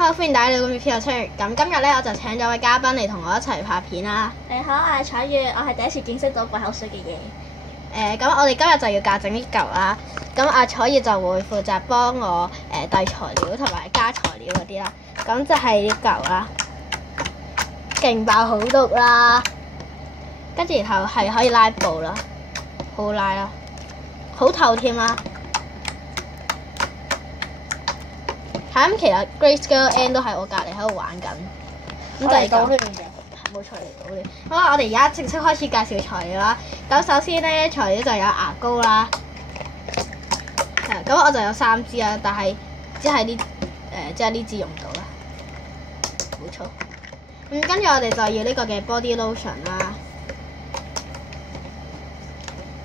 Hello，歡迎大家嚟到《片頭出嚟》。咁今日咧，我就請咗位嘉賓嚟同我一齊拍片啦。你好，我係彩月，我係第一次見識到漱口水嘅嘢。咁我哋今日就要教整呢嚿啦。咁阿彩月就會負責幫我遞材料同埋加材料嗰啲啦。咁就係呢嚿啦，勁爆好毒啦！跟住然後係可以拉布啦，好好拉啦，好透添啦。咁其實 Grace Girl N 都喺我隔離喺度玩緊。咁第二個冇錯嚟到嘅。好啦，我哋而家正式開始介紹材料啦。咁首先咧，材料就有牙膏啦。咁我就有3支啦，但係只係呢支用唔到啦。冇錯。跟住我哋就要呢個嘅 body lotion 啦。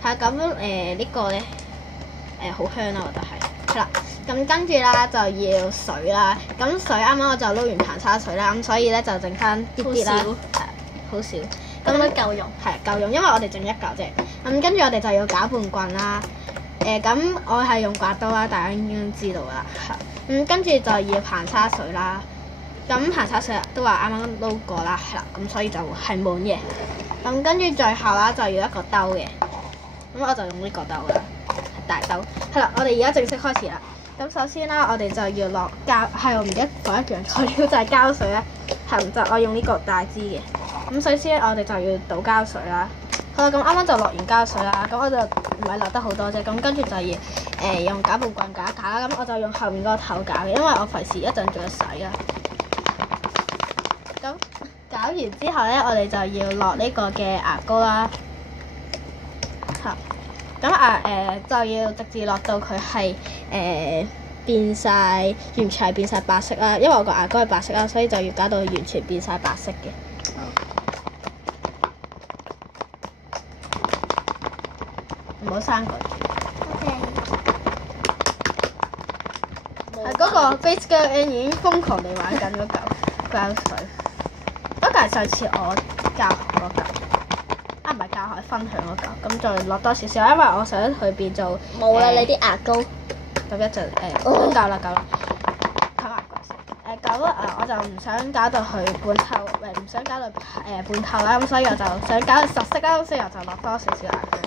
咁呢個咧好香啦，我覺得係。係啦。咁跟住啦就要水啦，咁水啱啱我就撈完硼砂水啦，咁所以咧就剩翻啲啲啦，好少，咁樣夠用，夠用，因為我哋整一嚿啫。咁跟住我哋就要攪拌棍啦，咁我係用刮刀啦，大家應該知道啦。咁跟住就要硼砂水啦，咁硼砂水都話啱啱撈過啦，係啦，咁所以就係滿嘅。咁跟住最後啦就要一個兜嘅，咁我就用呢個兜啦，大兜。係啦，我哋而家正式開始啦。咁首先啦，我哋就要落膠，係我唔記得講一樣材料就係膠水啦。就我用呢個大支嘅。咁首先我哋就要倒膠水啦。好啦，咁啱啱就落完膠水啦。咁我就唔係落得好多啫。咁跟住就要用攪拌棍攪一攪啦。咁我就用後面嗰個頭攪嘅，因為我費事一陣再洗啊。咁攪完之後咧，我哋就要落呢個嘅牙膏啦。咁就要直至落到佢係變晒，完全係變晒白色啦。因為我個牙膏係白色啦，所以就要搞到完全變晒白色嘅。唔好生佢。OK。係嗰個 Grace Girl N 已經瘋狂地玩緊嗰嚿膠水。嗰嚿係上次我教學嗰嚿。唔係教學分享嗰嚿，咁再落多少少，因為我想佢變做冇啦，你啲牙膏。咁一陣夠啦，冚牙膏先。咁我就唔想搞到佢半透，唔想搞到半透啦，咁所以我就想搞到實色啦，所以我就落多少少牙膏。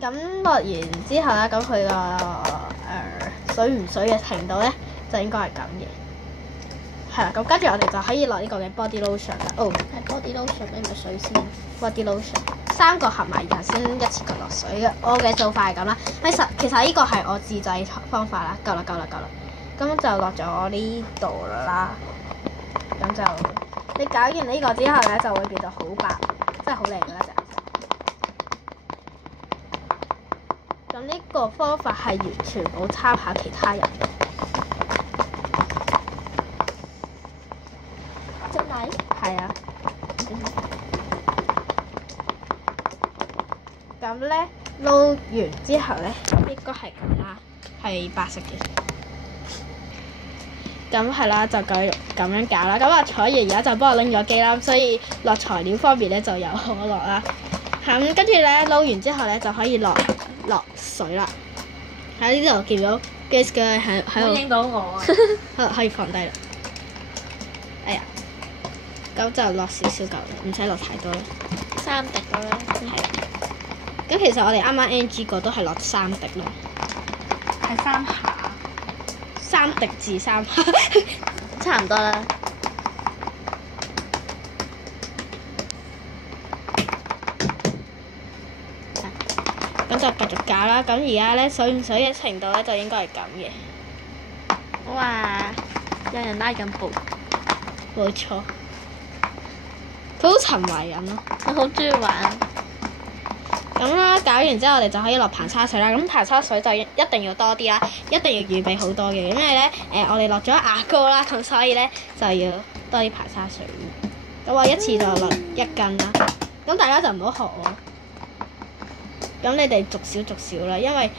咁落完之後咧，咁佢個水唔水嘅程度咧，就應該係咁嘅。係啦，咁跟住我哋就可以落呢個嘅 body lotion 啦。係 body lotion，你唔係水先。body lotion 3個合埋，然後先一次過落水嘅。我嘅做法係咁啦。其實呢個係我自製方法啦。夠啦。咁就落咗呢度啦。咁就你搞完呢個之後咧，就會變到好白，真係好靚嘅一隻。咁呢個方法係完全冇參考其他人嘅。係啊，咁咧撈完之後咧，應該係咁啦，係白色嘅。咁係啦，就咁樣搞啦。咁阿彩爺而家就幫我拎咗機啦，所以落材料方面咧就由我落啦。咁跟住咧撈完之後咧就可以落水啦。喺呢度見到 Grace Girl 喺度影到我啊！可以放低啦。哎呀〜咁就落少少嚿，唔使落太多啦。3滴啦。係。咁其實我哋啱啱 NG 個都係落3滴咯。係3下。3滴至3下。差唔多啦。咁就繼續搞啦。咁而家咧水唔水嘅程度咧就應該係咁嘅。哇！有人拉緊布。冇錯。佢好沉迷緊咯，我好中意玩。咁啦，搞完之後我哋就可以落硼砂水啦。咁硼砂水就一定要多啲啦，一定要預備好多嘅，因為咧我哋落咗牙膏啦，咁所以咧就要多啲硼砂水。咁我一次就落1斤啦。咁大家就唔好學我。咁你哋逐少啦，因為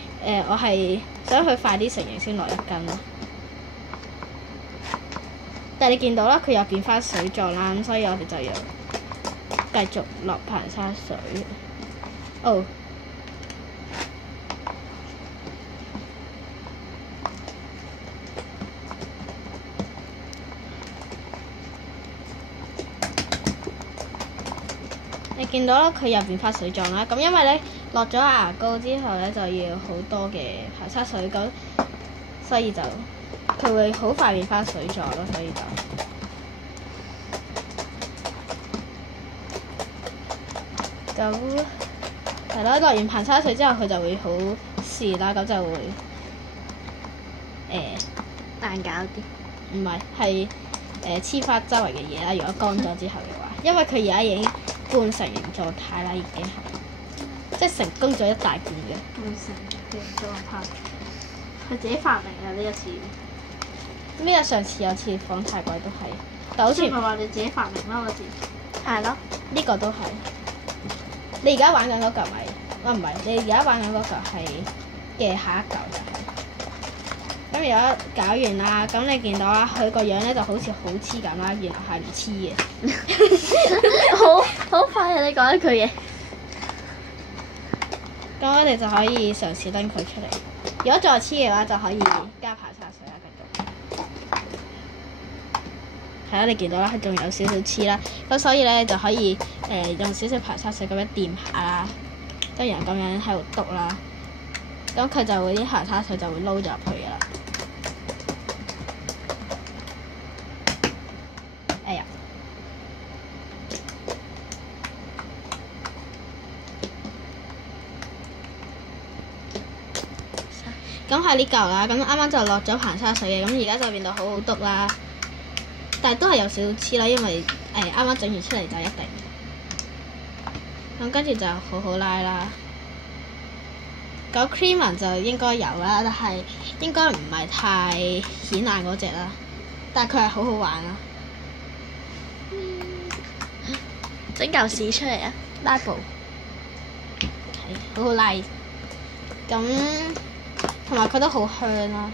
我係想佢快啲成型先落1斤咯。但係你見到啦，佢又變翻水狀啦，咁所以我哋就要繼續落硼砂水。見到啦，佢又變翻水狀啦。咁因為咧落咗牙膏之後咧，就要好多嘅排沙水，咁所以就佢會好快變翻水狀咯。所以就係咯，落完排沙水之後，佢就會好試啦，咁就會難搞啲。唔係黐翻周圍嘅嘢啦。如果乾咗之後嘅話，因為佢而家已經半成形狀態啦，已經係即係成功咗一大件嘅。半成形狀態，佢自己發明嘅呢一次。咩啊？上次有次放太貴都係，但好似唔係話你自己發明啦嗰次。係咯。呢個都係。你而家玩緊嗰嚿咪？唔係，你而家玩緊嗰嚿係嘅下一嚿就係。咁而家搞完啦，咁你見到啦，佢個樣咧就好似好黐咁啦，原來係唔黐嘅。好快啊！你講一句嘢。咁我哋就可以嘗試拎佢出嚟。如果再黐嘅話，就可以加排沙水啦，繼續。係啦，你見到啦，佢仲有少少黐啦，咁所以咧就可以用少少排沙水咁樣掂下啦，跟住咁樣喺度篤啦，咁佢就會啲排沙水就會撈咗入去噶啦。哎呀！咁係呢嚿啦，咁啱啱就落咗排沙水嘅，咁而家就變到好好篤啦。但係都係有少少黐啦，因為啱啱整完出嚟就一定。咁跟住就好好拉啦。咁 cream 紋就應該有啦，但係應該唔係太顯眼嗰隻啦。但係佢係好好玩啦。整嚿屎出嚟啊！拉布，好好拉。咁同埋佢都好香啦。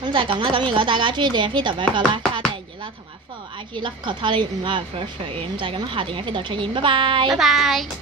咁就係咁啦。咁如果大家中意電影 video 俾個 like 啦、訂閱啦，同埋 follow IG Love Kotori 5 hour first free。咁就係咁，下電影 video 出現，拜拜。拜拜。